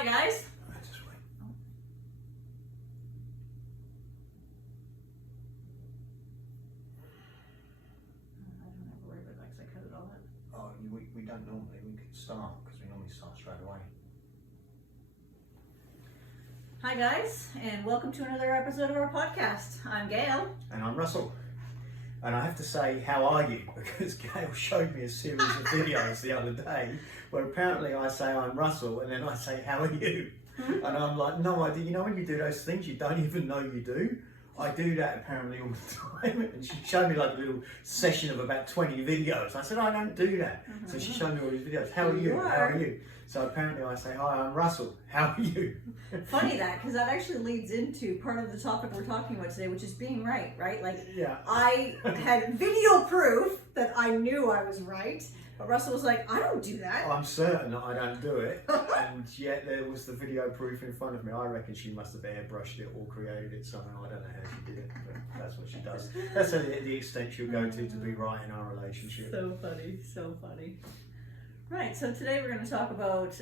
Hi guys. Just wait. I don't have to worry about that because I cut it all out. Oh, we don't normally. We could start because we normally start straight away. Hi guys, and welcome to another episode of our podcast. I'm Gail. And I'm Russell. And I have to say, how are you? Because Gail showed me a series of videos the other day where apparently I say I'm Russell and then I say, how are you? And I'm like, no idea. You know when you do those things you don't even know you do? I do that apparently all the time. And she showed me like a little session of about 20 videos. I said, I don't do that. So she showed me all these videos. How are you? How are you? So apparently I say, hi, I'm Russell. How are you? Funny that, because that actually leads into part of the topic we're talking about today, which is being right, right? Like, Yeah. I had video proof that I knew I was right, but Russell was like, I don't do that. I'm certain that I don't do it, and yet there was the video proof in front of me. I reckon she must have airbrushed it or created it somehow. I don't know how she did it, but that's what she does. That's the extent she'll go to be right in our relationship. So funny, so funny. Right, so today we're going to talk about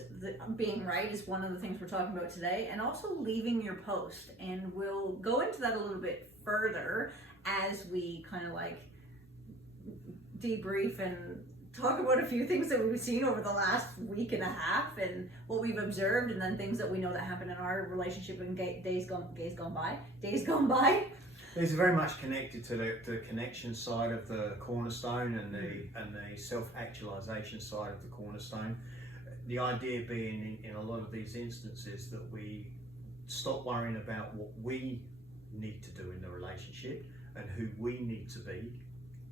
being right is one of the things we're talking about today, and also leaving your post. And we'll go into that a little bit further as we kind of like debrief and talk about a few things that we've seen over the last week and a half and what we've observed, and then things that we know that happened in our relationship in days gone by. These are very much connected to the connection side of the cornerstone and the self-actualization side of the cornerstone. The idea being in a lot of these instances that we stop worrying about what we need to do in the relationship and who we need to be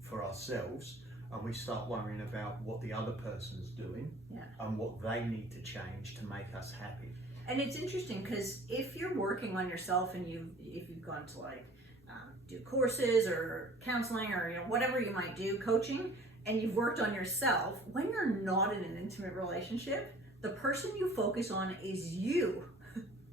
for ourselves, and we start worrying about what the other person's doing and what they need to change to make us happy. And it's interesting because if you're working on yourself and if you've gone to like do courses or counseling or whatever you might do, coaching, and you've worked on yourself, when you're not in an intimate relationship, the person you focus on is you.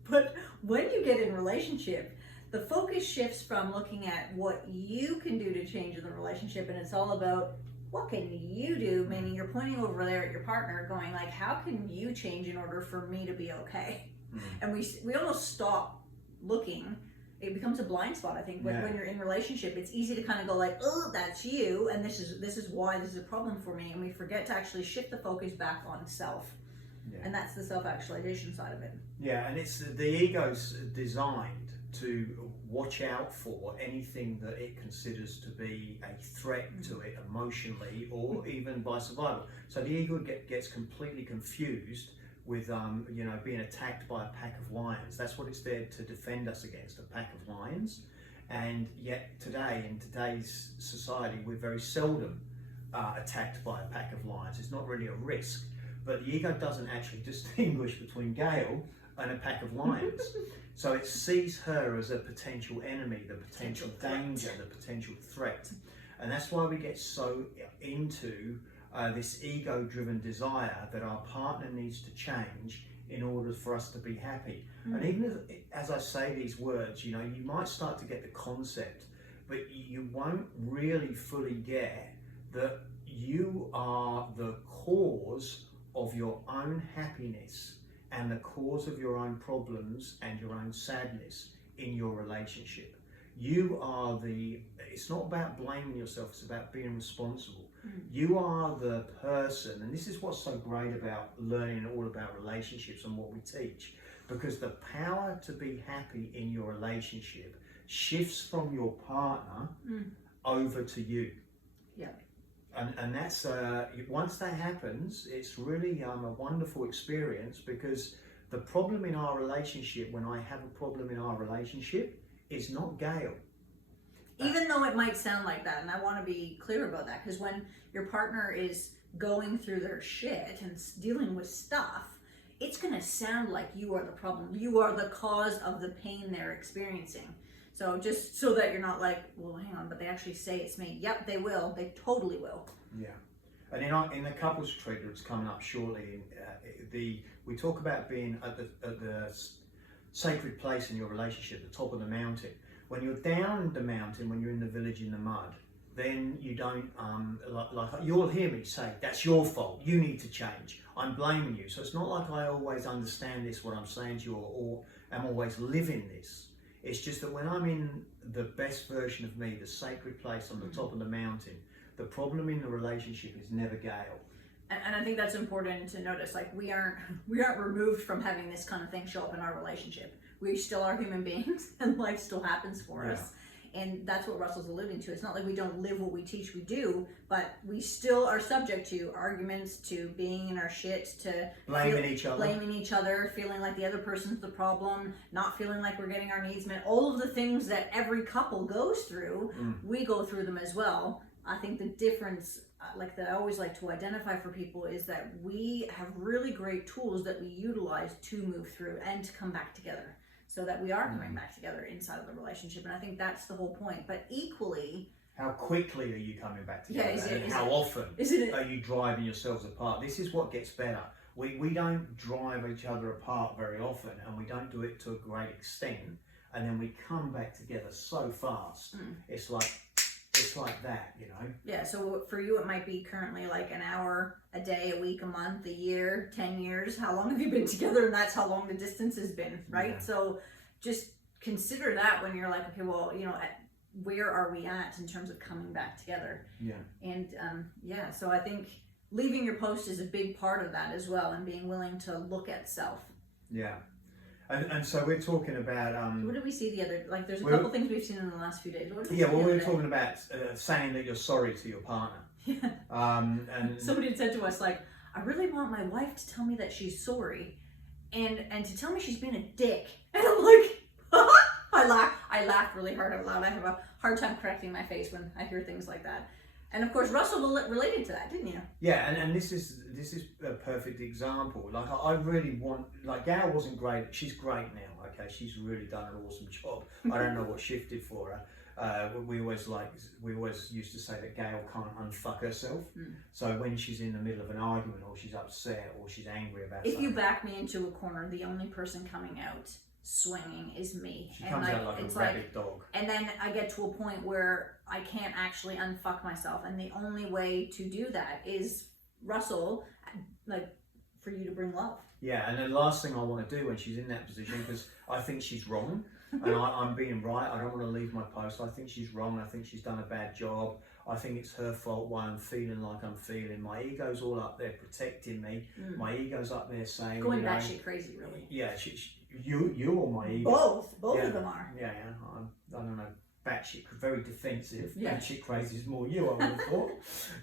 But when you get in a relationship, the focus shifts from looking at what you can do to change in the relationship, and it's all about what can you do, meaning you're pointing over there at your partner going like, how can you change in order for me to be okay? And we almost stop looking. It becomes a blind spot, I think, when you're in a relationship. It's easy to kind of go like, oh, that's you, and this is why this is a problem for me, and we forget to actually shift the focus back on self. And that's the self-actualization side of it. Yeah, and it's the ego's designed to watch out for anything that it considers to be a threat to it emotionally or even by survival. So the ego gets completely confused with being attacked by a pack of lions. That's what it's there to defend us against, a pack of lions. And yet today, in today's society, we're very seldom attacked by a pack of lions. It's not really a risk. But the ego doesn't actually distinguish between Gail and a pack of lions. So it sees her as a potential enemy, the potential danger, the potential threat. And that's why we get so into this ego-driven desire that our partner needs to change in order for us to be happy. And even as I say these words, you might start to get the concept, but you won't really fully get that you are the cause of your own happiness and the cause of your own problems and your own sadness in your relationship. You are it's not about blaming yourself, it's about being responsible. You are the person, and this is what's so great about learning all about relationships and what we teach, because the power to be happy in your relationship shifts from your partner over to you. Yeah. And that's, once that happens, it's really a wonderful experience, because the problem in our relationship, when I have a problem in our relationship, is not Gail. Even though it might sound like that, and I want to be clear about that, because when your partner is going through their shit and dealing with stuff, it's going to sound like you are the problem. You are the cause of the pain they're experiencing. So just so that you're not like, well, hang on, but they actually say it's me. Yep, they will. They totally will. Yeah. And in the couples retreat that's coming up shortly, we talk about being at the sacred place in your relationship, the top of the mountain. When you're down the mountain, when you're in the village in the mud, then you don't, like you'll hear me say, that's your fault, you need to change, I'm blaming you. So it's not like I always understand this, what I'm saying to you, or am always living this. It's just that when I'm in the best version of me, the sacred place on the top of the mountain, the problem in the relationship is never Gail. And I think that's important to notice. Like we aren't removed from having this kind of thing show up in our relationship. We still are human beings, and life still happens for us. And that's what Russell's alluding to. It's not like we don't live what we teach, we do, but we still are subject to arguments, to being in our shit, to blaming each other, feeling like the other person's the problem, not feeling like we're getting our needs met. All of the things that every couple goes through, we go through them as well. I think the difference, like that I always like to identify for people, is that we have really great tools that we utilize to move through and to come back together, so that we are coming back together inside of the relationship. And I think that's the whole point. But equally, how quickly are you coming back together? Yeah, how often are you driving yourselves apart? This is what gets better. We don't drive each other apart very often, and we don't do it to a great extent, and then we come back together so fast. It's like that, you know? Yeah, so for you it might be currently like an hour a day, a week, a month, a year, 10 years. How long have you been together? And that's how long the distance has been, right? Yeah. So just consider that when you're like, okay, well, you know, where are we at in terms of coming back together? Yeah. And so I think leaving your post is a big part of that as well, and being willing to look at self. Yeah. And so we're talking about what did we see the other, like there's a couple things we've seen in the last few days. We were talking about saying that you're sorry to your partner. Yeah. And somebody had said to us, like, I really want my wife to tell me that she's sorry, and to tell me she's been a dick. And I'm like, I laughed really hard out loud. I have a hard time correcting my face when I hear things like that. And of course, Russell related to that, didn't you? Yeah, and this is a perfect example. Like I really want, like Gail wasn't great. She's great now. Okay, she's really done an awesome job. I don't know what shifted for her. We always used to say that Gail can't unfuck herself. So when she's in the middle of an argument, or she's upset, or she's angry about something, if you back me into a corner, the only person coming out swinging is me. She comes out like a rabid dog. And then I get to a point where I can't actually unfuck myself, and the only way to do that is, Russell, like, for you to bring love. Yeah, and the last thing I want to do when she's in that position, because I think she's wrong, and I'm being right, I don't want to leave my post, I think she's wrong, I think she's done a bad job, I think it's her fault why I'm feeling like I'm feeling. My ego's all up there protecting me, my ego's up there saying... Going batshit crazy, really. Yeah, you or my ego? Both of them are. Yeah, I don't know, batshit, very defensive. Yeah. Batshit crazy is more you, I would have thought.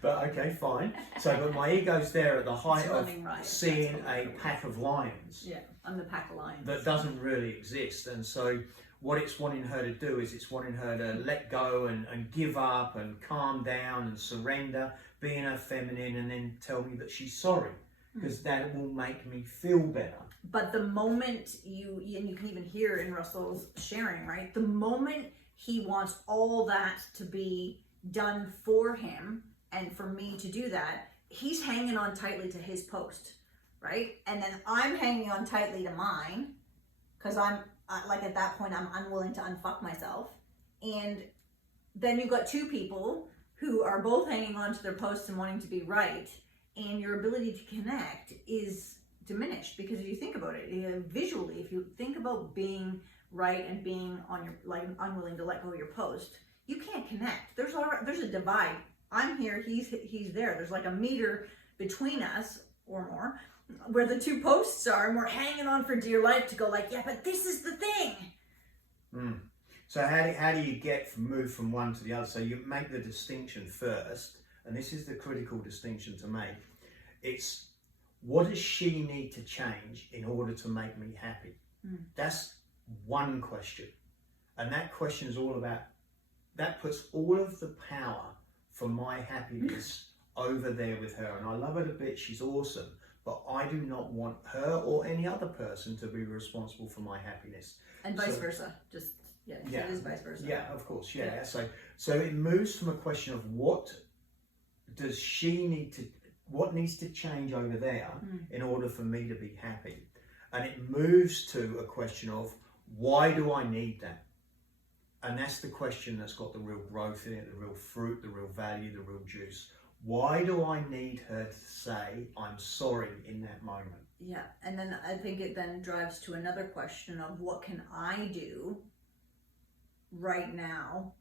But okay, fine. So, but my ego's there at the height of seeing a pack of lions. Yeah, I'm the pack of lions. That doesn't really exist. And so what it's wanting her to do is it's wanting her to let go and give up and calm down and surrender, being her feminine, and then tell me that she's sorry, because that will make me feel better. But the moment and you can even hear in Russell's sharing, right? The moment he wants all that to be done for him and for me to do that, he's hanging on tightly to his post, right? And then I'm hanging on tightly to mine, because I'm like, at that point I'm unwilling to unfuck myself. And then you've got two people who are both hanging on to their posts and wanting to be right, and your ability to connect is diminished. Because if you think about it, visually, if you think about being right and being on your, like, unwilling to let go of your post, you can't connect. There's a divide. I'm here, he's there. There's like a meter between us or more, where the two posts are, and we're hanging on for dear life to go, like, yeah, but this is the thing. So how do you move from one to the other? So you make the distinction first, and this is the critical distinction to make. It's, what does she need to change in order to make me happy? That's one question. And that question is all about, that puts all of the power for my happiness over there with her. And I love her a bit, she's awesome, but I do not want her or any other person to be responsible for my happiness. And vice versa. Just, it is vice versa. Yeah, of course, yeah. So it moves from a question of what does she need to, what needs to change over there in order for me to be happy? And it moves to a question of, why do I need that? and that's the question that's got the real growth in it, the real fruit, the real value, the real juice. Why do I need her to say I'm sorry in that moment? Yeah, and then I think it then drives to another question of what can I do right now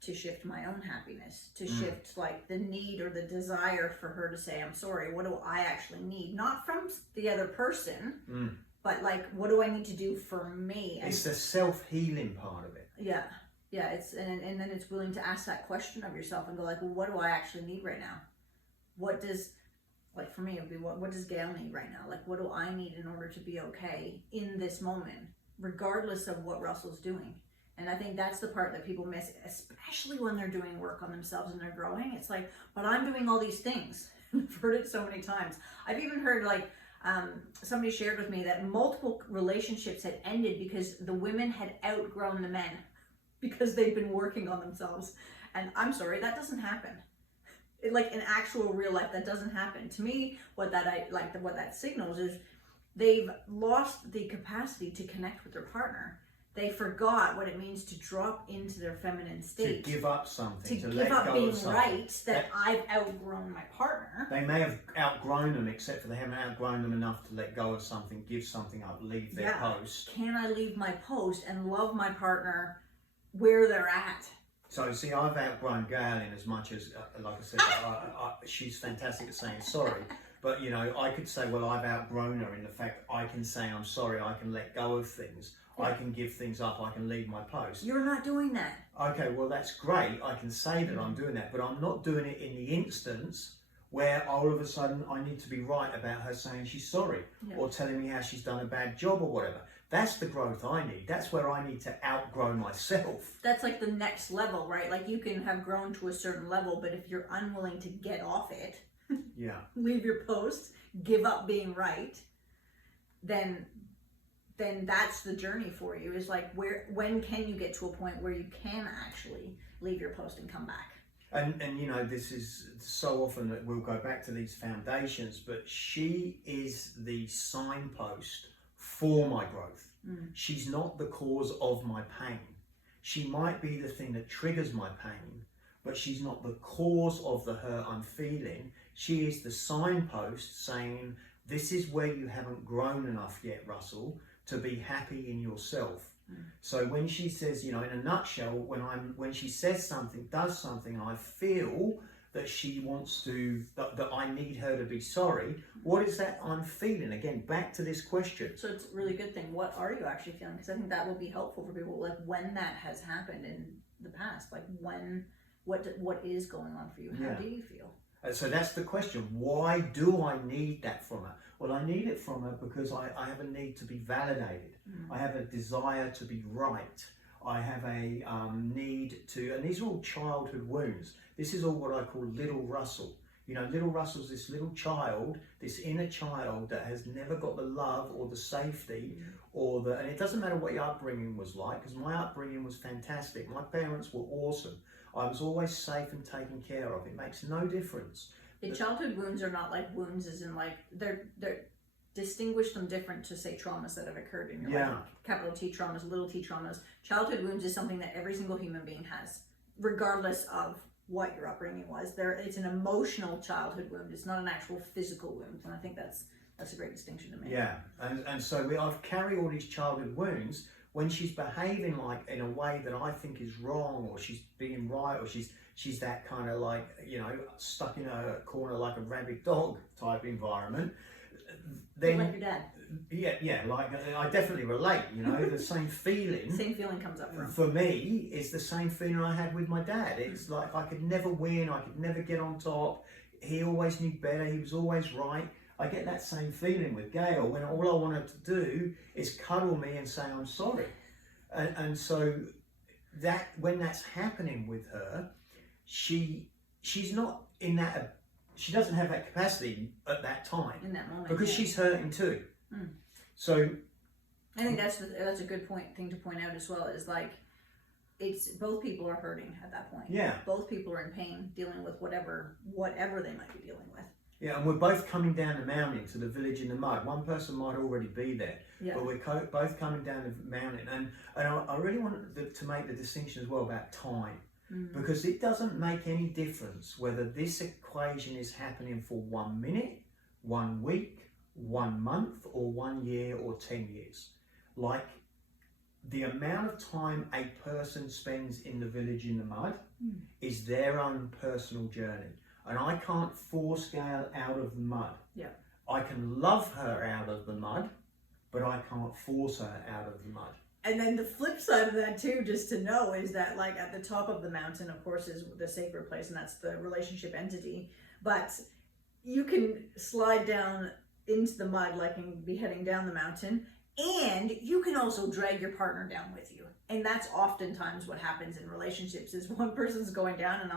to shift my own happiness, to shift like the need or the desire for her to say I'm sorry. What do I actually need? Not from the other person, but like what do I need to do for me? And it's the self-healing part of it. yeah. Yeah, it's and then it's willing to ask that question of yourself and go like, well, what do I actually need right now? What does, like for me, it would be what does Gail need right now? Like, what do I need in order to be okay in this moment, regardless of what Russell's doing? And I think that's the part that people miss, especially when they're doing work on themselves and they're growing. It's like, but I'm doing all these things. I've heard it so many times. I've even heard like somebody shared with me that multiple relationships had ended because the women had outgrown the men because they've been working on themselves. And I'm sorry, that doesn't happen. Like in actual real life, that doesn't happen. To me, what that signals is they've lost the capacity to connect with their partner. They forgot what it means to drop into their feminine state. To give up something. To let give up go being of something. right, that I've outgrown my partner. They may have outgrown them, except for they haven't outgrown them enough to let go of something, give something up, leave their post. Can I leave my post and love my partner where they're at? So, see, I've outgrown Gail in as much as, like I said, she's fantastic at saying sorry. But, you know, I could say, well, I've outgrown her in the fact I can say I'm sorry, I can let go of things. I can give things up, I can leave my post. You're not doing that. Okay, well, that's great. I can say that I'm doing that, but I'm not doing it in the instance where all of a sudden I need to be right about her saying she's sorry or telling me how she's done a bad job or whatever. That's the growth I need. That's where I need to outgrow myself. That's like the next level, right? Like you can have grown to a certain level, but if you're unwilling to get off it, leave your post, give up being right, then that's the journey for you. Is like when can you get to a point where you can actually leave your post and come back? And you know, this is so often that we'll go back to these foundations, but she is the signpost for my growth. She's not the cause of my pain. She might be the thing that triggers my pain, but she's not the cause of the hurt I'm feeling. She is the signpost saying, this is where you haven't grown enough yet, Russell, to be happy in yourself. So when she says, you know, in a nutshell, when she says something, does something, I feel that she wants to, that I need her to be sorry. What is that I'm feeling? Again, back to this question. So it's a really good thing. What are you actually feeling? Because I think that will be helpful for people, like when that has happened in the past, like what is going on for you? How do you feel? So that's the question. Why do I need that from her? Well, I need it from her because I have a need to be validated. I have a desire to be right. I have a need to, and these are all childhood wounds. This is all what I call little Russell. You know, little Russell's this little child, this inner child that has never got the love or the safety and it doesn't matter what your upbringing was like, because my upbringing was fantastic. My parents were awesome. I was always safe and taken care of. It makes no difference. The childhood wounds are not like wounds as in like, they're distinguish them different to say traumas that have occurred in your life. Capital T traumas, little t traumas. Childhood wounds is something that every single human being has, regardless of what your upbringing was. It's an emotional childhood wound. It's not an actual physical wound. And I think that's a great distinction to make. Yeah, and so I've carried all these childhood wounds. When she's behaving like in a way that I think is wrong, or she's being right, or she's that kind of like, you know, stuck in a corner like a rabid dog type environment, then like your dad. Yeah, like I definitely relate, you know, the same feeling. Same feeling comes up for me. It's the same feeling I had with my dad. It's like I could never win, I could never get on top. He always knew better, he was always right. I get that same feeling with Gail when all I want her to do is cuddle me and say I'm sorry. And so that when that's happening with her, she's not in that. She doesn't have that capacity at that time in that moment because she's hurting too. So I think that's a good thing to point out as well. Is like it's both people are hurting at that point. Yeah, both people are in pain, dealing with whatever they might be dealing with. Yeah, and we're both coming down the mountain to the village in the mud. One person might already be there. Yeah. but we're both coming down the mountain. And I really want to make the distinction as well about time, because it doesn't make any difference whether this equation is happening for 1 minute, 1 week, 1 month, or 1 year, or 10 years. Like, the amount of time a person spends in the village in the mud is their own personal journey. And I can't force Gail out of the mud. Yeah. I can love her out of the mud, but I can't force her out of the mud. And then the flip side of that too, just to know, is that like at the top of the mountain, of course, is the sacred place, and that's the relationship entity. But you can slide down into the mud, like, and be heading down the mountain, and you can also drag your partner down with you. And that's oftentimes what happens in relationships, is one person's going down and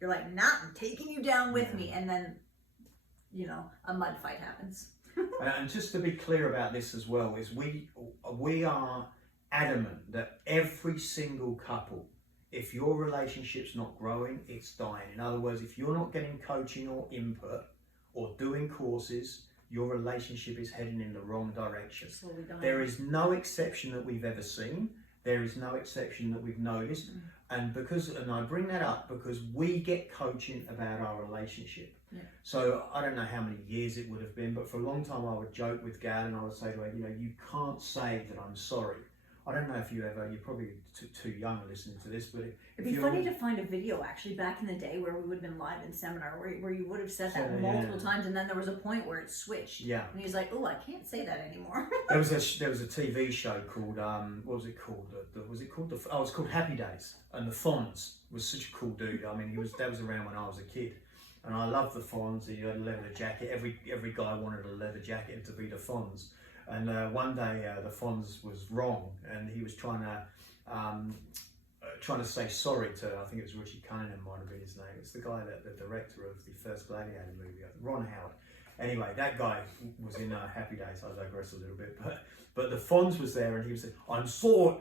you're like, nah, I'm taking you down with me. And then, you know, a mud fight happens. And just to be clear about this as well, is we are adamant that every single couple, if your relationship's not growing, it's dying. In other words, if you're not getting coaching or input or doing courses, your relationship is heading in the wrong direction. There is no exception that we've ever seen. There is no exception that we've noticed. And I bring that up because we get coaching about our relationship. Yeah. So I don't know how many years it would have been, but for a long time I would joke with Gail and I would say to her, you know, you can't say that I'm sorry. I don't know if you're probably too young listening to this, but it'd be funny to find a video actually back in the day where we would have been live in seminar where you would have said that multiple times, and then there was a point where it switched. Yeah. And he was like, "Oh, I can't say that anymore." There was a TV show called what was it called? It's called Happy Days, and the Fonz was such a cool dude. I mean, that was around when I was a kid, and I loved the Fonz. He had a leather jacket. Every guy wanted a leather jacket to be the Fonz. And one day the Fonz was wrong, and he was trying to say sorry to, I think it was Richie Cunningham might have been his name. It's the guy the director of the first Gladiator movie, Ron Howard. Anyway, that guy was in Happy Days. I digress a little bit, but the Fonz was there, and he was saying, I'm sore,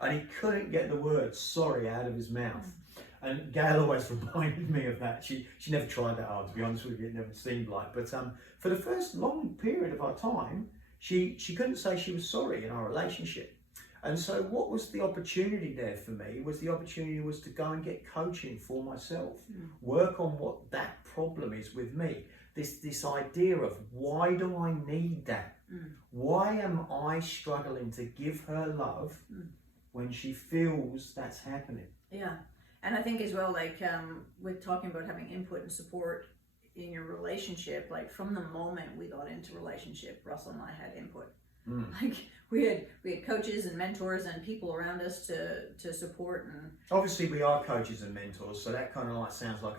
and he couldn't get the word sorry out of his mouth. And Gail always reminded me of that. She never tried that hard, to be honest with you. It never seemed like. But for the first long period of our time, she couldn't say she was sorry in our relationship. And so what was the opportunity there for me? The opportunity was to go and get coaching for myself. Work on what that problem is with me. This idea of, why do I need that? Why am I struggling to give her love when she feels that's happening? Yeah. And I think as well, like with talking about having input and support in your relationship, like from the moment we got into relationship, Russell and I had input. Like we had coaches and mentors and people around us to support. And obviously we are coaches and mentors, so that kind of like sounds like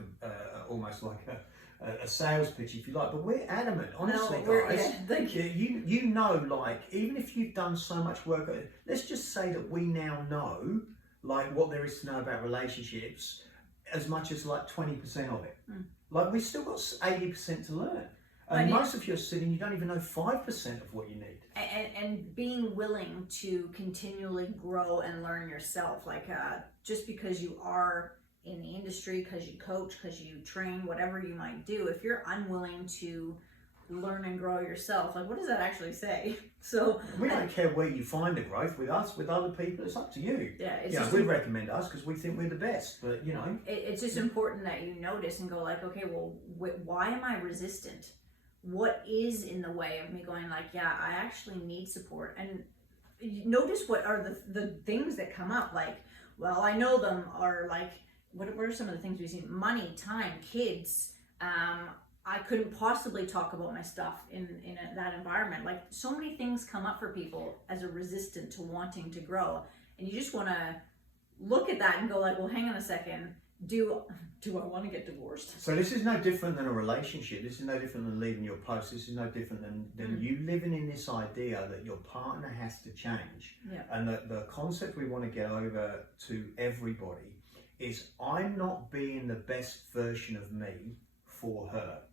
almost like a sales pitch, if you like. But we're adamant, honestly, guys. You know, like, even if you've done so much work, let's just say that we now know, like, what there is to know about relationships, as much as like 20% of it. Like, we've still got 80% to learn. And most of you are sitting, you don't even know 5% of what you need. And being willing to continually grow and learn yourself. Like, just because you are in the industry, because you coach, because you train, whatever you might do, if you're unwilling to learn and grow yourself, like, what does that actually say? So we don't care where you find the growth, with us, with other people, it's up to you. Yeah, we recommend us because we think we're the best, but you know, it's just important that you notice and go like, okay, well, why am I resistant? What is in the way of me going like, yeah, I actually need support? And notice what are the things that come up. Like, well, I know them are like, what are some of the things we've seen? Money, time, kids. I couldn't possibly talk about my stuff in that environment. Like, so many things come up for people as a resistant to wanting to grow. And you just want to look at that and go like, well, hang on a second. Do I want to get divorced? So this is no different than a relationship. This is no different than leaving your post. This is no different than you living in this idea that your partner has to change. Yeah. And the concept we want to get over to everybody is, I'm not being the best version of me for her.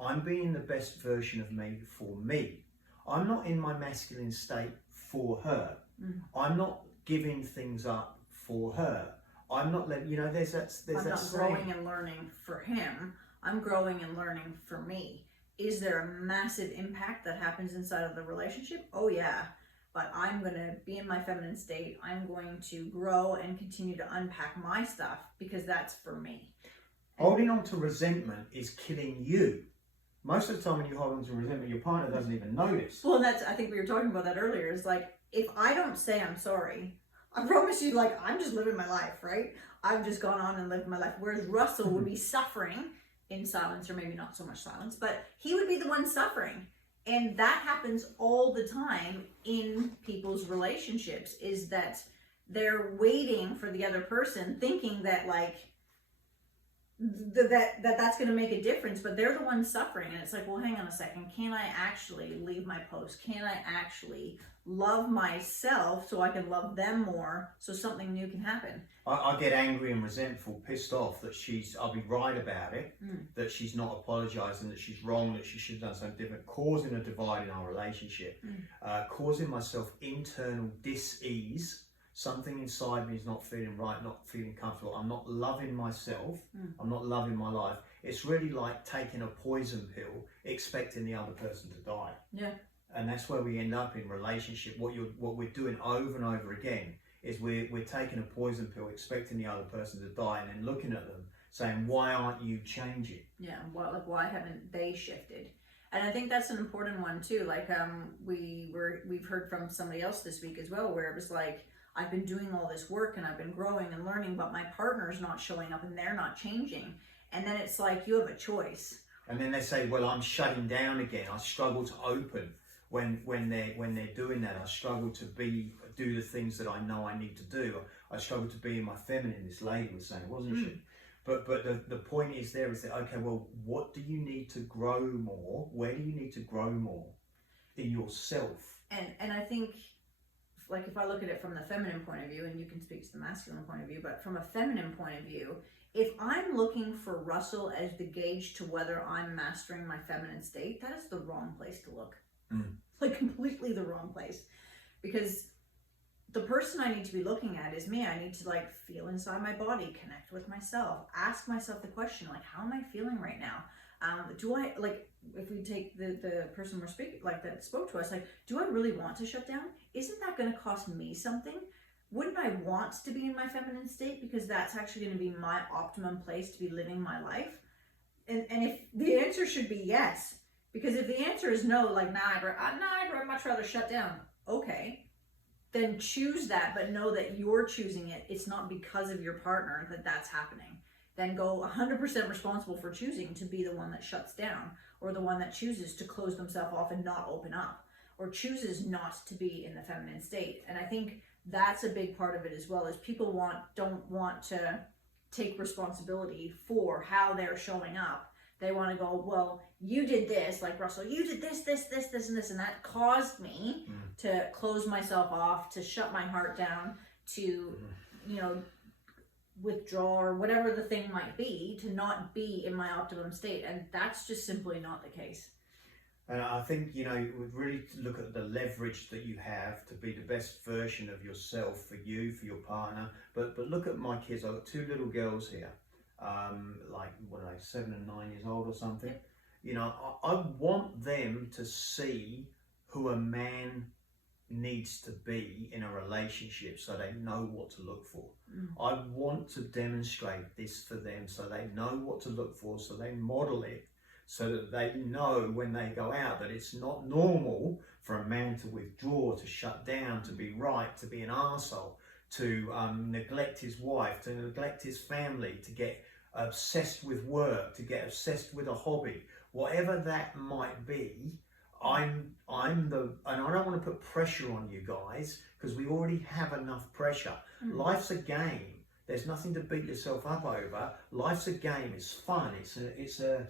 I'm being the best version of me for me. I'm not in my masculine state for her. I'm not giving things up for her. I'm not letting, there's that I'm not saying. growing and learning for him. I'm growing and learning for me. Is there a massive impact that happens inside of the relationship? Oh yeah. But I'm going to be in my feminine state. I'm going to grow and continue to unpack my stuff because that's for me. Holding on to resentment is killing you. Most of the time when you hold on to resentment, your partner doesn't even notice. Well, I think we were talking about that earlier. Is like, if I don't say I'm sorry, I promise you, like, I'm just living my life, right? I've just gone on and lived my life. Whereas Russell would be suffering in silence, or maybe not so much silence, but he would be the one suffering. And that happens all the time in people's relationships, is that they're waiting for the other person, thinking that like that's going to make a difference, but they're the ones suffering. And it's like, well, hang on a second. Can I actually leave my post? Can I actually love myself so I can love them more, so something new can happen? I get angry and resentful, pissed off that I'll be right about it, that she's not apologising, that she's wrong, that she should have done something different, causing a divide in our relationship, causing myself internal dis-ease. Something inside me is not feeling right, not feeling comfortable. I'm not loving myself. I'm not loving my life. It's really like taking a poison pill, expecting the other person to die. Yeah. And that's where we end up in relationship. What we're doing over and over again is we're taking a poison pill, expecting the other person to die, and then looking at them saying, why aren't you changing? Yeah, why haven't they shifted? And I think that's an important one too. Like we've heard from somebody else this week as well, where it was like, I've been doing all this work and I've been growing and learning, but my partner's not showing up and they're not changing. And then it's like, you have a choice. And then they say, well, I'm shutting down again. I struggle to open when they're doing that. I struggle to do the things that I know I need to do. I struggle to be in my feminine, this lady was saying, wasn't she? But the point is there is that, okay, well, what do you need to grow more? Where do you need to grow more in yourself? And I think, like, if I look at it from the feminine point of view, and you can speak to the masculine point of view, but from a feminine point of view, if I'm looking for Russell as the gauge to whether I'm mastering my feminine state, that is the wrong place to look. Like, completely the wrong place. Because the person I need to be looking at is me. I need to, like, feel inside my body, connect with myself, ask myself the question, like, how am I feeling right now? Do I, like, if we take the person we're speaking, like, that spoke to us, like, do I really want to shut down? Isn't that going to cost me something? Wouldn't I want to be in my feminine state, because that's actually going to be my optimum place to be living my life? And if the answer should be yes, because if the answer is no, like, I'd much rather shut down. Okay, then choose that, but know that you're choosing it. It's not because of your partner that that's happening. Then go 100% responsible for choosing to be the one that shuts down, or the one that chooses to close themselves off and not open up, or chooses not to be in the feminine state. And I think that's a big part of it as well, is people don't want to take responsibility for how they're showing up. They want to go, well, you did this, like Russell, you did this, and this, and that caused me to close myself off, to shut my heart down, to, withdraw, or whatever the thing might be, to not be in my optimum state. And that's just simply not the case. And I think, we really look at the leverage that you have to be the best version of yourself, for you, for your partner. But look at my kids. I've got two little girls here, like, 7 and 9 years old or something. I want them to see who a man needs to be in a relationship, so they know what to look for. I want to demonstrate this for them, so they know what to look for, so they model it, so that they know when they go out that it's not normal for a man to withdraw, to shut down, to be right, to be an arsehole, to neglect his wife, to neglect his family, to get obsessed with work, to get obsessed with a hobby, whatever that might be. And I don't want to put pressure on you guys, because we already have enough pressure. Life's a game. There's nothing to beat yourself up over. Life's a game. It's fun. It's a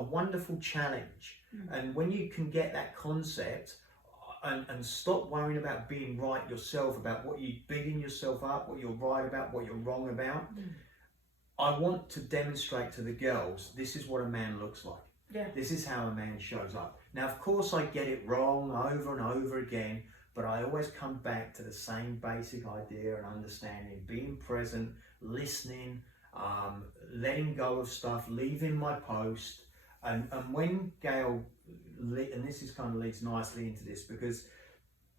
wonderful challenge. And when you can get that concept and stop worrying about being right yourself, about what you're beating yourself up, what you're right about, what you're wrong about, I want to demonstrate to the girls, this is what a man looks like. Yeah. This is how a man shows up. Now, of course, I get it wrong over and over again, but I always come back to the same basic idea and understanding, being present, listening, letting go of stuff, leaving my post. And when Gail, and this is kind of leads nicely into this, because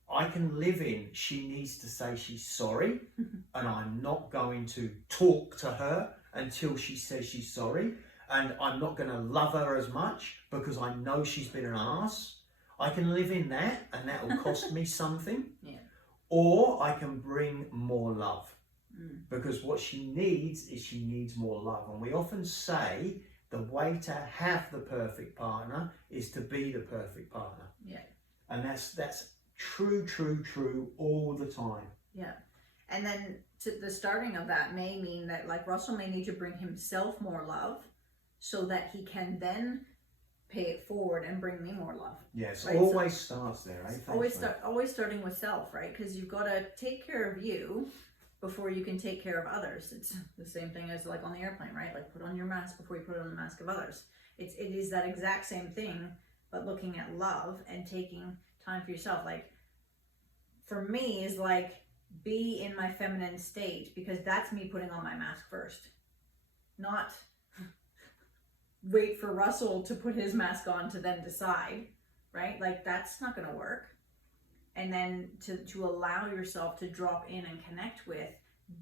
I can live in, she needs to say she's sorry, and I'm not going to talk to her until she says she's sorry, and I'm not going to love her as much because I know she's been an ass. I can live in that, and that will cost me something. Yeah. Or I can bring more love, because what she needs is she needs more love. And we often say the way to have the perfect partner is to be the perfect partner. Yeah. And that's true all the time. Yeah. And then to the starting of that may mean that like Russell may need to bring himself more love so that he can then pay it forward and bring me more love. Yes, right? always starts there. Always starting with self, right? Because you've got to take care of you before you can take care of others. It's the same thing as like on the airplane, right? Like put on your mask before you put on the mask of others. It is that exact same thing, but looking at love and taking time for yourself. Like for me is like be in my feminine state, because that's me putting on my mask first, not wait for Russell to put his mask on to then decide, right? Like that's not going to work. And then to allow yourself to drop in and connect with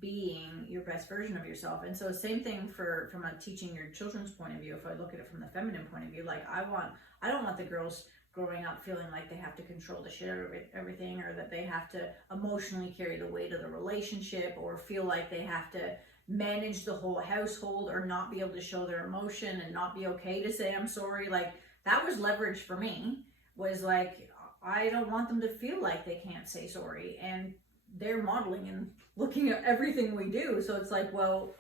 being your best version of yourself. And so same thing from a teaching your children's point of view. If I look at it from the feminine point of view, like I don't want the girls growing up feeling like they have to control the shit out of everything, or that they have to emotionally carry the weight of the relationship, or feel like they have to manage the whole household, or not be able to show their emotion and not be okay to say I'm sorry. Like that was leverage for me, was like I don't want them to feel like they can't say sorry, and they're modeling and looking at everything we do. So it's like, well,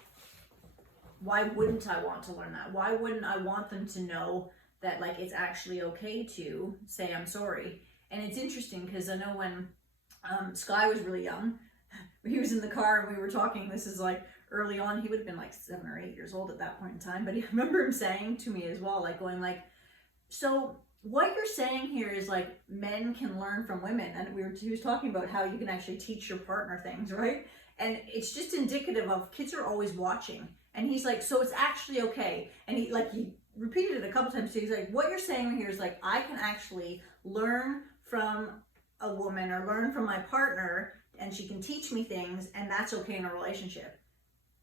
why wouldn't I want to learn that? Why wouldn't I want them to know that like it's actually okay to say I'm sorry? And it's interesting because I know when Sky was really young, he was in the car and we were talking, this is like early on, he would have been like 7 or 8 years old at that point in time, but I remember him saying to me as well, like going like, so what you're saying here is like men can learn from women, and he was talking about how you can actually teach your partner things, right? And it's just indicative of kids are always watching, and he's like, so it's actually okay. And he repeated it a couple times. So he's like, what you're saying here is like I can actually learn from a woman or learn from my partner, and she can teach me things, and that's okay in a relationship.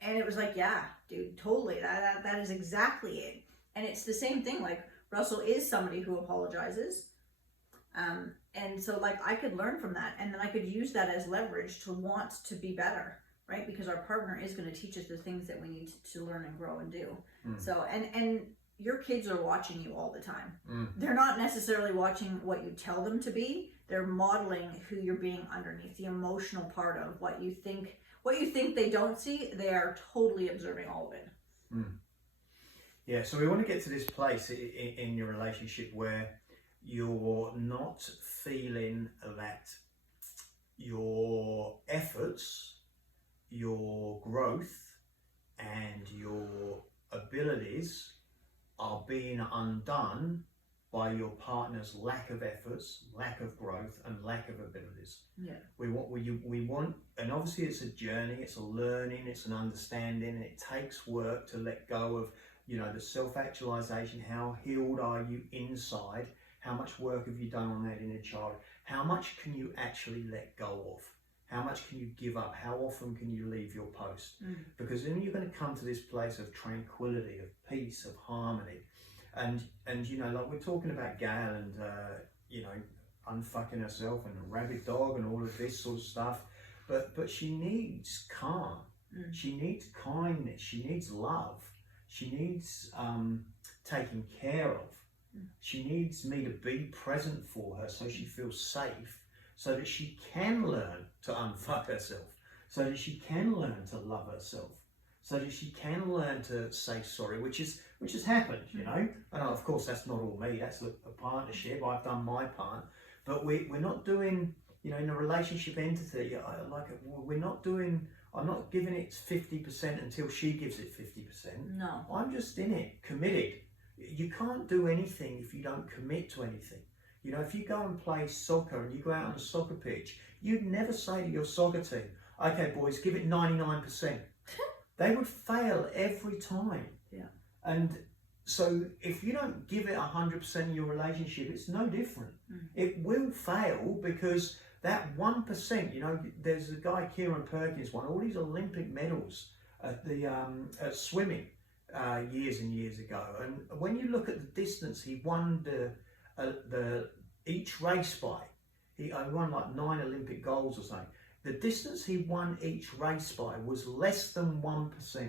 And it was like, yeah, dude, totally. That is exactly it. And it's the same thing. Like Russell is somebody who apologizes. And so like I could learn from that, and then I could use that as leverage to want to be better, right? Because our partner is going to teach us the things that we need to learn and grow and do. So, and your kids are watching you all the time. They're not necessarily watching what you tell them to be. They're modeling who you're being underneath, the emotional part of what you think they don't see. They are totally observing all of it. Yeah, so we want to get to this place in your relationship where you're not feeling that your efforts, your growth, and your abilities are being undone by your partner's lack of efforts, lack of growth, and lack of abilities. Yeah. We want, and obviously it's a journey, it's a learning, it's an understanding, and it takes work to let go of, the self-actualization. How healed are you inside? How much work have you done on that inner child? How much can you actually let go of? How much can you give up? How often can you leave your post? Because then you're going to come to this place of tranquility, of peace, of harmony. And like we're talking about Gail and, unfucking herself and a rabid dog and all of this sort of stuff. But she needs calm. She needs kindness. She needs love. She needs taken care of. She needs me to be present for her so she feels safe, so that she can learn to unfuck herself, so that she can learn to love herself, so that she can learn to say sorry, which has happened, And of course that's not all me, that's a partnership. I've done my part, but we're not doing, in a relationship entity, we're not doing, I'm not giving it 50% until she gives it 50%. No. I'm just in it, committed. You can't do anything if you don't commit to anything. If you go and play soccer and you go out on a soccer pitch, you'd never say to your soccer team, okay boys, give it 99%. they would fail every time. Yeah. And so if you don't give it 100% in your relationship, it's no different. It will fail because that 1%, you know, there's a guy, Kieran Perkins, won all these Olympic medals at the at swimming years and years ago. And when you look at the distance he won the each race by, he won like 9 Olympic golds or something. The distance he won each race by was less than 1%.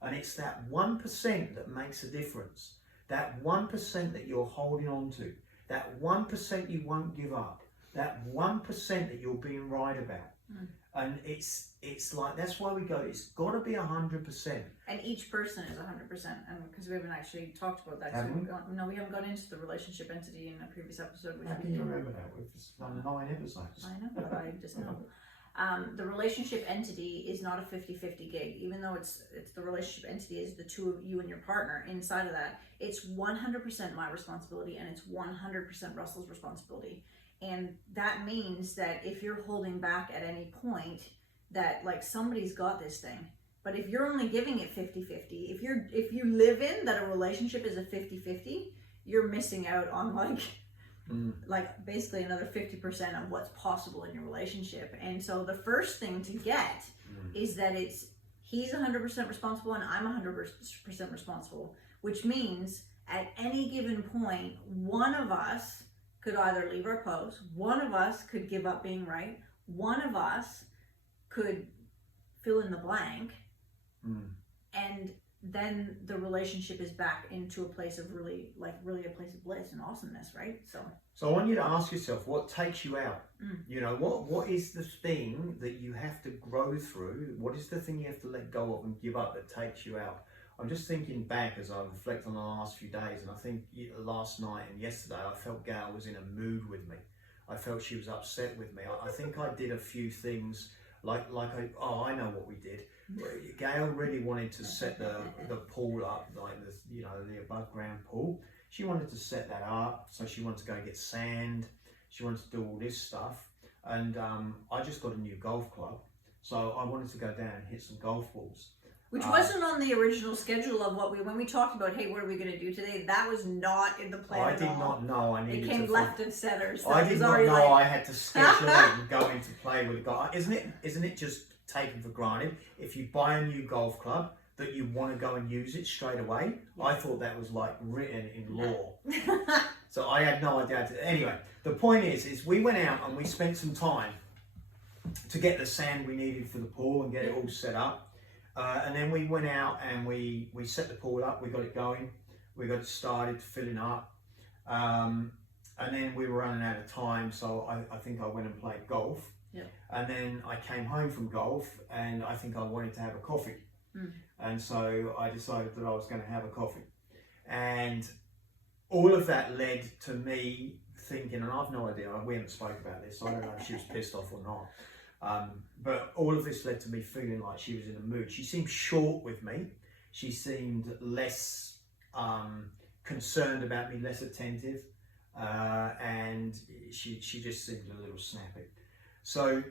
And it's that 1% that makes a difference. That 1% that you're holding on to. That 1% you won't give up. That 1% that you're being right about. And it's like, that's why we go, it's got to be 100%. And each person is 100%. And because we haven't actually talked about that. Have we? No, we haven't gone into the relationship entity in a previous episode. How can you remember that? We've just done 9 episodes. I know, but I just know. The relationship entity is not a 50-50 gig, even though it's the relationship entity is the two of you and your partner. Inside of that, it's 100% my responsibility and it's 100% Russell's responsibility. And that means that if you're holding back at any point, that like somebody's got this thing. But if you're only giving it 50-50, if you live in that a relationship is a 50-50, you're missing out on like basically another 50% of what's possible in your relationship. And so the first thing to get is that he's 100% responsible and I'm 100% responsible, which means at any given point, one of us could either leave our post, one of us could give up being right, one of us could fill in the blank, and then the relationship is back into a place of really a place of bliss and awesomeness, right? So I want you to ask yourself, what takes you out? You know, what is the thing that you have to grow through? What is the thing you have to let go of and give up that takes you out? I'm just thinking back as I reflect on the last few days, and I think last night and yesterday I felt Gail was in a mood with me. I felt she was upset with me. I think I did a few things I know what we did. Gail really wanted to set the pool up, like the above ground pool. She wanted to set that up, so she wanted to go get sand. She wanted to do all this stuff, and I just got a new golf club, so I wanted to go down and hit some golf balls. Which wasn't on the original schedule of when we talked about, hey, what are we going to do today? That was not in the plan I did not know I needed to. It came left of center. So I did not know I had to schedule it and go into play with a guy. Isn't it just taken for granted if you buy a new golf club that you want to go and use it straight away? I thought that was like written in law. So I had no idea. Anyway, the point is we went out and we spent some time to get the sand we needed for the pool and get it all set up. And then we went out and we set the pool up, we got it going, we got it started filling up, and then we were running out of time, so I think I went and played golf. And then I came home from golf and I think I wanted to have a coffee. And so I decided that I was going to have a coffee. And all of that led to me thinking, and I've no idea, we haven't spoken about this, so I don't know if she was pissed off or not. But all of this led to me feeling like she was in a mood. She seemed short with me. She seemed less concerned about me, less attentive, and she just seemed a little snappy. So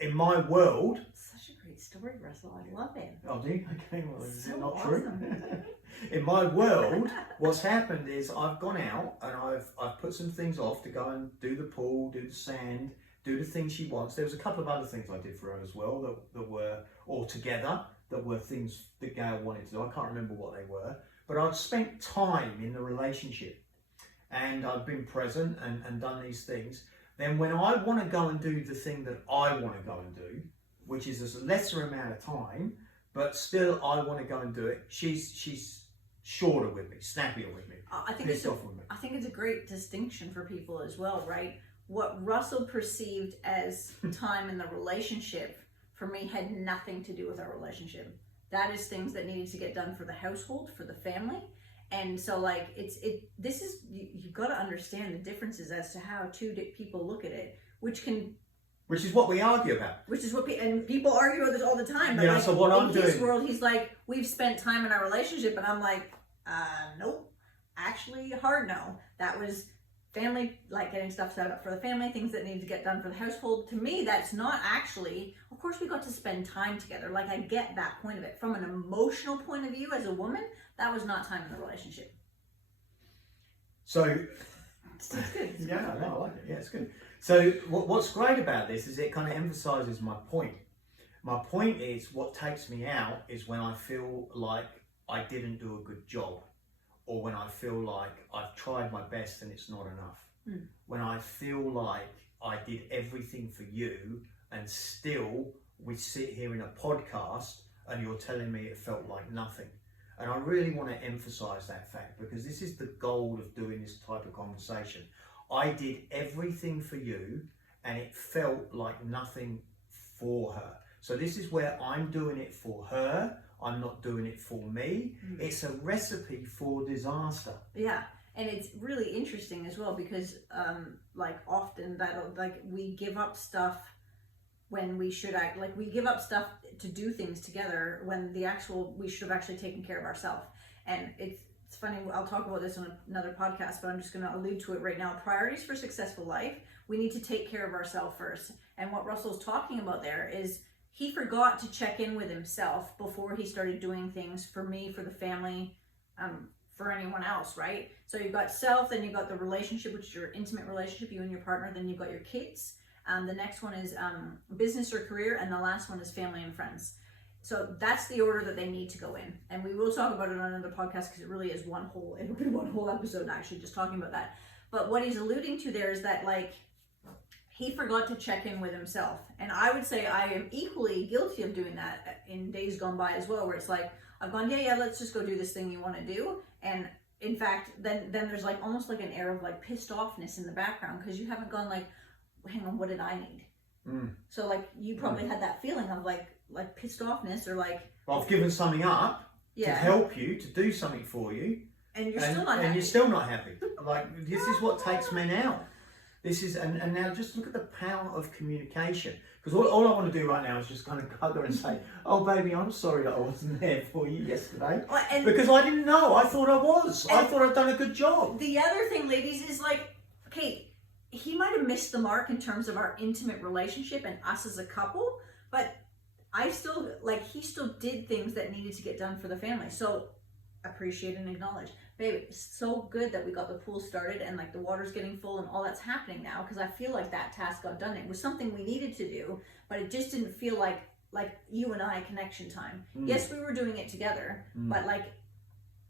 in my world... Such a great story, Russell. I love it. Oh, do you? Okay, well, is so it not awesome. true? In my world, what's happened is I've gone out and I've put some things off to go and do the pool, do the sand, do the things she wants. There was a couple of other things I did for her as well that were all together, that were things that Gail wanted to do. I can't remember what they were, but I'd spent time in the relationship and I've been present and done these things. Then when I want to go and do the thing that I want to go and do, which is a lesser amount of time, but still I want to go and do it, she's shorter with me, snappier with me, pissed off with me. I think it's a great distinction for people as well, right? What Russell perceived as time in the relationship for me had nothing to do with our relationship. That is things that needed to get done for the household, for the family. And so like you've got to understand the differences as to how two people look at it, which is what we argue about. And people argue about this all the time. But so what I'm doing in his world, he's like, we've spent time in our relationship, and I'm like, nope. Actually, hard no. That was family, like getting stuff set up for the family, things that need to get done for the household. To me, that's not actually, of course we got to spend time together. Like I get that point of it. From an emotional point of view as a woman, that was not time in the relationship. So, It's good. It's yeah, good. no, I like it. Yeah, it's good. So what's great about this is it kind of emphasizes my point. My point is what takes me out is when I feel like I didn't do a good job, or when I feel like I've tried my best and it's not enough. When I feel like I did everything for you and still we sit here in a podcast and you're telling me it felt like nothing. And I really want to emphasize that fact, because this is the goal of doing this type of conversation. I did everything for you and it felt like nothing for her. So this is where I'm doing it for her. I'm not doing it for me. It's a recipe for disaster. Yeah. And it's really interesting as well because like often that'll, like we give up stuff when we should act, like we give up stuff to do things together when we should have actually taken care of ourselves. And it's funny, I'll talk about this on another podcast, but I'm just going to allude to it right now. Priorities for successful life, we need to take care of ourselves first. And what Russell's talking about there is he forgot to check in with himself before he started doing things for me, for the family, for anyone else, right? So you've got self, then you've got the relationship, which is your intimate relationship, you and your partner, then you've got your kids. The next one is business or career, and the last one is family and friends. So that's the order that they need to go in. And we will talk about it on another podcast because it really is it'll be one whole episode actually just talking about that. But what he's alluding to there is that like he forgot to check in with himself. And I would say I am equally guilty of doing that in days gone by as well, where it's like, I've gone, yeah, let's just go do this thing you want to do. And in fact, then there's like almost like an air of like pissed offness in the background because you haven't gone like, hang on, what did I need? So like you probably had that feeling of like pissed offness or like, I've given something up to help you, to do something for you, and you're still not happy. And you're still not happy. Like this is what takes men out. This is, and now just look at the power of communication. Because all I want to do right now is just kind of hug her and say, oh baby, I'm sorry that I wasn't there for you yesterday. Because I didn't know. I thought I was. I thought I'd done a good job. The other thing, ladies, is like, okay, he might have missed the mark in terms of our intimate relationship and us as a couple, but he still did things that needed to get done for the family. So appreciate and acknowledge. Babe, it's so good that we got the pool started and like the water's getting full and all that's happening now, because I feel like that task got done. It was something we needed to do, but it just didn't feel like you and I connection time. Yes, we were doing it together, but like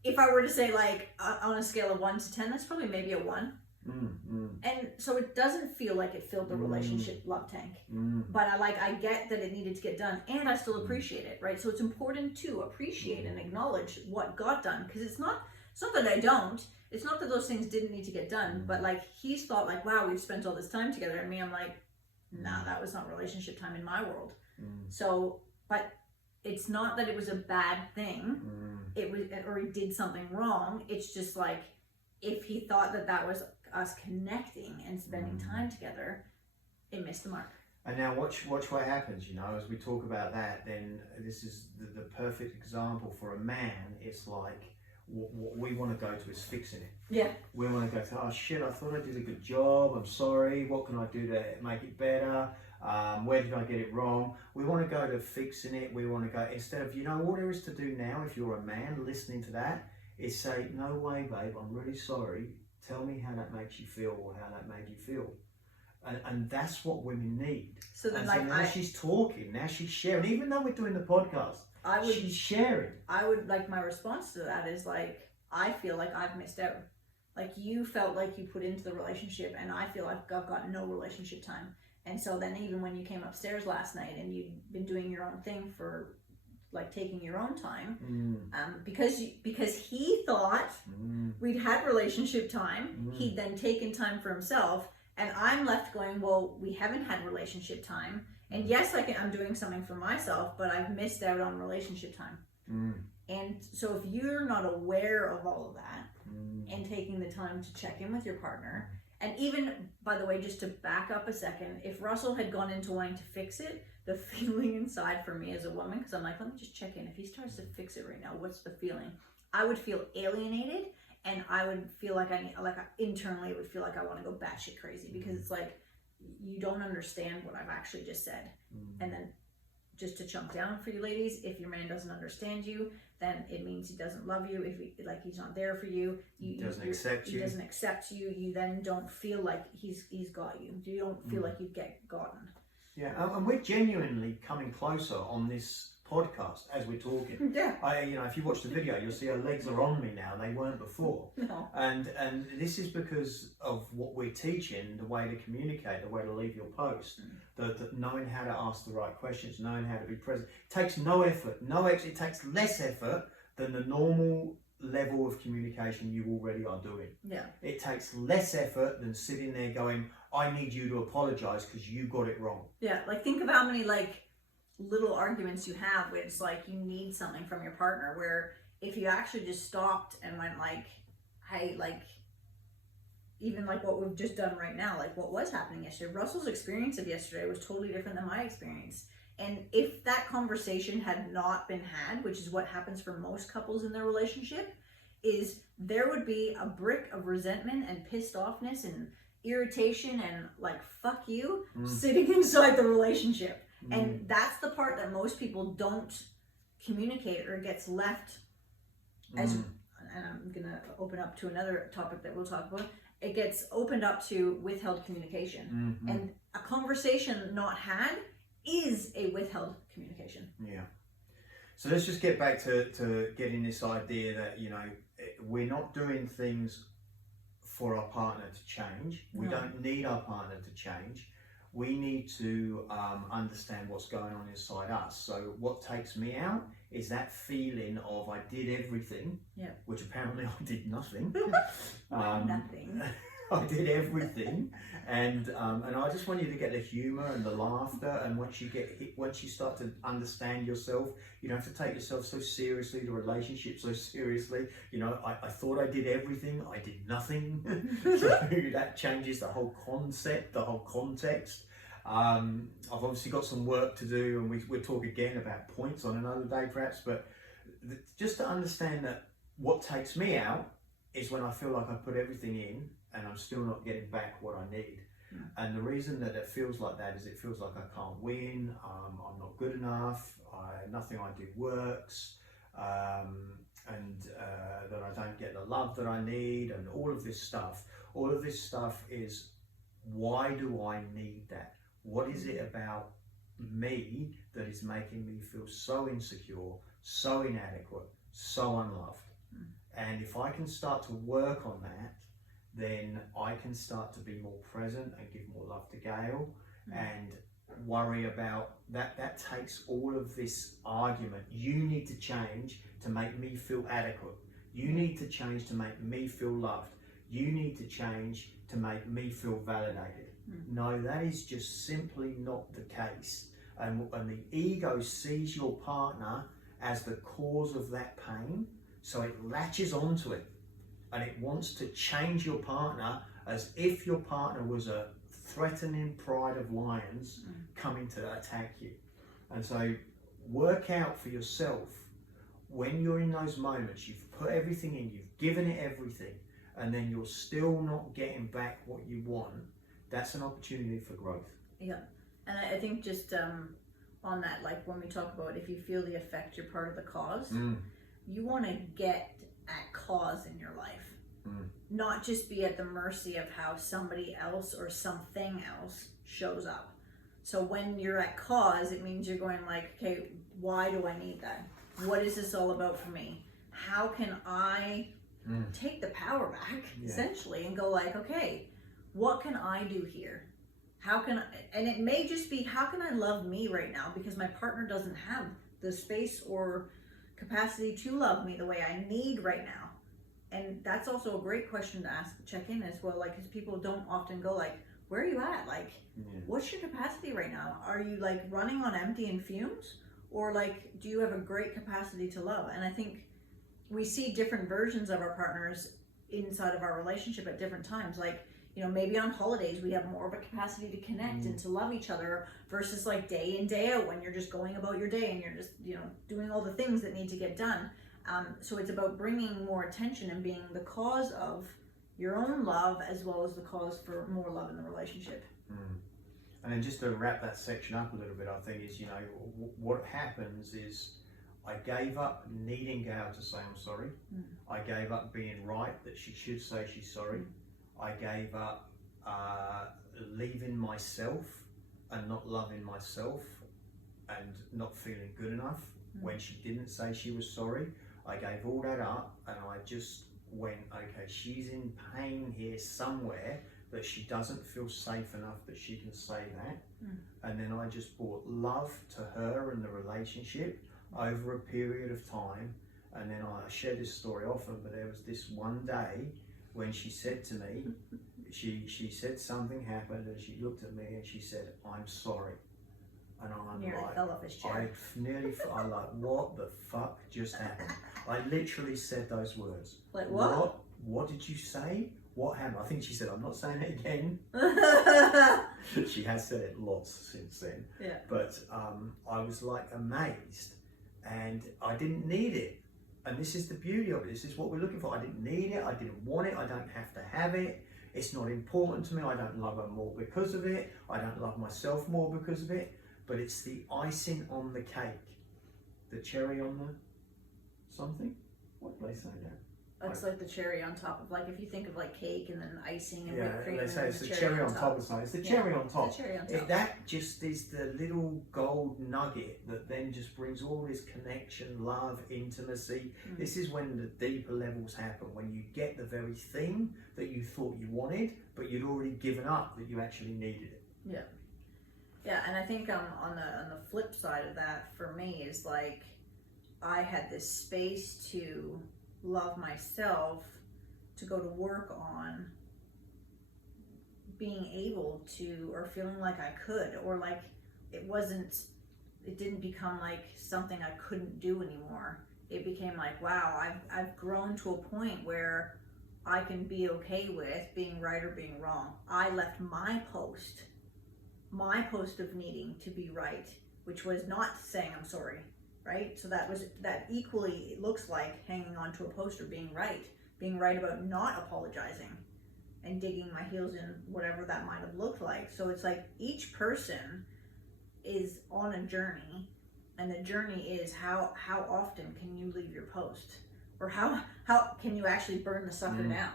if I were to say like on a scale of 1 to 10, that's probably maybe a 1. And so it doesn't feel like it filled the relationship love tank, but I get that it needed to get done, and I still appreciate it, right? So it's important to appreciate and acknowledge what got done, because it's not that I don't, it's not that those things didn't need to get done, but like he's thought like, wow, we've spent all this time together, and me, I'm like, nah, that was not relationship time in my world. So, but it's not that it was a bad thing, it was, or he did something wrong. It's just like, if he thought that was us connecting and spending time together, it missed the mark. And now watch what happens, as we talk about that, then this is the perfect example for a man. It's like, what we want to go to is fixing it. Yeah. We want to go to, oh shit, I thought I did a good job, I'm sorry, what can I do to make it better? Where did I get it wrong? We want to go to fixing it. We want to go, instead of, all there is to do now, if you're a man listening to that, is say, no way, babe, I'm really sorry. Tell me how that makes you feel, or how that made you feel. And that's what women need. So then, now she's talking, now she's sharing. Even though we're doing the podcast, she's sharing. I would like, my response to that is like, I feel like I've missed out. Like you felt like you put into the relationship, and I feel like I've got no relationship time. And so then even when you came upstairs last night and you'd been doing your own thing for like taking your own time, because he thought we'd had relationship time, he'd then taken time for himself, and I'm left going, well, we haven't had relationship time, and yes, I'm doing something for myself, but I've missed out on relationship time. And so if you're not aware of all of that and taking the time to check in with your partner, and even, by the way, just to back up a second, if Russell had gone into wanting to fix it, the feeling inside for me as a woman, because I'm like, let me just check in. If he starts to fix it right now, what's the feeling? I would feel alienated and I would feel like internally it would feel like I want to go batshit crazy, because it's like, you don't understand what I've actually just said. And then, just to chunk down for you ladies, if your man doesn't understand you, then it means he doesn't love you. If he's not there for you, he doesn't accept you. You then don't feel like he's got you. You don't feel like you get gotten. Yeah, and we're genuinely coming closer on this podcast as we're talking. Yeah. If you watch the video, you'll see her legs are on me now. They weren't before. No. And this is because of what we're teaching, the way to communicate, the way to leave your post, the knowing how to ask the right questions, knowing how to be present. It takes no effort, it takes less effort than the normal level of communication you already are doing. Yeah. It takes less effort than sitting there going, I need you to apologize because you got it wrong. Yeah, like think of how many little arguments you have where it's like you need something from your partner, where if you actually just stopped and went hey, even what we've just done right now, what was happening yesterday, Russell's experience of yesterday was totally different than my experience. And if that conversation had not been had, which is what happens for most couples in their relationship, is there would be a brick of resentment and pissed offness and irritation and fuck you sitting inside the relationship. And that's the part that most people don't communicate, or gets left as, and I'm gonna open up to another topic that we'll talk about, it gets opened up to withheld communication. And a conversation not had is a withheld communication. Yeah. So let's just get back to getting this idea that, we're not doing things for our partner to change. We don't need our partner to change. We need to understand what's going on inside us. So what takes me out is that feeling of I did everything, which apparently I did nothing. Nothing. I did everything, and I just want you to get the humour and the laughter. And once you start to understand yourself, you don't have to take yourself so seriously, the relationship so seriously. I thought I did everything, I did nothing. So that changes the whole concept, the whole context. I've obviously got some work to do, and we'll talk again about points on another day perhaps, but just to understand that what takes me out is when I feel like I put everything in and I'm still not getting back what I need. And the reason that it feels like that is it feels like I can't win, I'm not good enough, nothing I do works, and that I don't get the love that I need, and all of this stuff. All of this stuff is, why do I need that? What is it about me that is making me feel so insecure, so inadequate, so unloved? And if I can start to work on that, then I can start to be more present and give more love to Gail, and worry about that. That takes all of this argument. You need to change to make me feel adequate. You need to change to make me feel loved. You need to change to make me feel validated. No, that is just simply not the case. And the ego sees your partner as the cause of that pain, so it latches onto it. And it wants to change your partner as if your partner was a threatening pride of lions coming to attack you. And so work out for yourself, when you're in those moments, you've put everything in, you've given it everything, and then you're still not getting back what you want, that's an opportunity for growth. Yeah. And I think just on that, when we talk about if you feel the effect, you're part of the cause, you want to get at cause in your life, not just be at the mercy of how somebody else or something else shows up. So when you're at cause, it means you're going okay, why do I need that? What is this all about for me? How can I take the power back, essentially, and go okay, what can I do here? How can I, and it may just be, how can I love me right now, because my partner doesn't have the space or capacity to love me the way I need right now. And that's also a great question to ask, check in as well, because people don't often go where are you at? What's your capacity right now? Are you running on empty and fumes, or do you have a great capacity to love? And I think we see different versions of our partners inside of our relationship at different times. Maybe on holidays we have more of a capacity to connect and to love each other, versus day in, day out, when you're just going about your day and you're just, doing all the things that need to get done. So it's about bringing more attention and being the cause of your own love as well as the cause for more love in the relationship. And then just to wrap that section up a little bit, I think is, what happens is I gave up needing Gail to say I'm sorry. I gave up being right that she should say she's sorry. I gave up leaving myself and not loving myself and not feeling good enough when she didn't say she was sorry. I gave all that up and I just went, okay, she's in pain here somewhere that she doesn't feel safe enough that she can say that. And then I just brought love to her and the relationship over a period of time. And then I share this story often, but there was this one day when she said to me, she said something happened and she looked at me and she said, I'm sorry. And I'm Nearly like, fell off his chair. I'm like, what the fuck just happened? I literally said those words. Like what? What did you say? What happened? I think she said, I'm not saying it again. She has said it lots since then. Yeah. But I was like amazed and I didn't need it. And this is the beauty of it. This is what we're looking for. I didn't need it. I didn't want it. I don't have to have it. It's not important to me. I don't love her more because of it. I don't love myself more because of it. But it's the icing on the cake, the cherry on the something. What do they say now? It's like the cherry on top of, like, if you think of like cake and then icing and Yeah, whipped cream. they and say then it's the cherry on top of something. It's the cherry on top. It's the cherry on top. That just is the little gold nugget that then just brings all this connection, love, intimacy. This is when the deeper levels happen, when you get the very thing that you thought you wanted, but you'd already given up that you actually needed it. Yeah. Yeah, and I think on the flip side of that for me is like I had this space to love myself, to go to work on being able to, or feeling like I could, or like it didn't become like something I couldn't do anymore. It became like, wow, I've grown to a point where I can be okay with being right or being wrong. I left my post of needing to be right, which was not saying I'm sorry, right? So that equally, it looks like hanging on to a poster, being right about not apologizing and digging my heels in, whatever that might have looked like. So it's like each person is on a journey, and the journey is how often can you leave your post, or how can you actually burn the sucker down,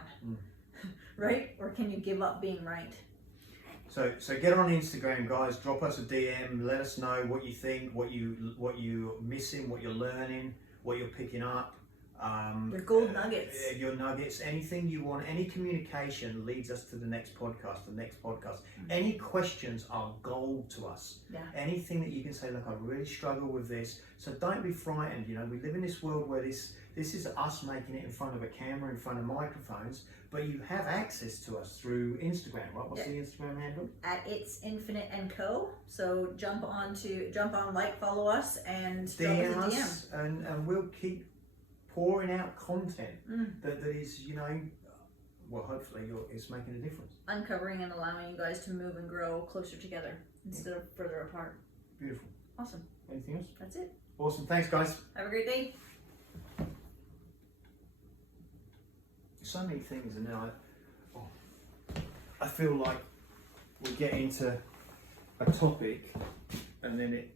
right? Or can you give up being right? So get on Instagram, guys. Drop us a DM. Let us know what you think, what you're missing, what you're learning, what you're picking up. Your gold nuggets. Your nuggets. Anything you want. Any communication leads us to the next podcast. Any questions are gold to us. Yeah. Anything that you can say, look, I really struggle with this. So don't be frightened. We live in this world where this is us making it in front of a camera, in front of microphones, but you have access to us through Instagram, right? What's the Instagram handle? At It's Infinite and Co. So jump on, like, follow us, and DM us, and we'll keep pouring out content that is, well, hopefully it's making a difference. Uncovering and allowing you guys to move and grow closer together instead of further apart. Beautiful. Awesome. Anything else? That's it. Awesome. Thanks, guys. Have a great day. So many things, and now I feel like we get into a topic and then it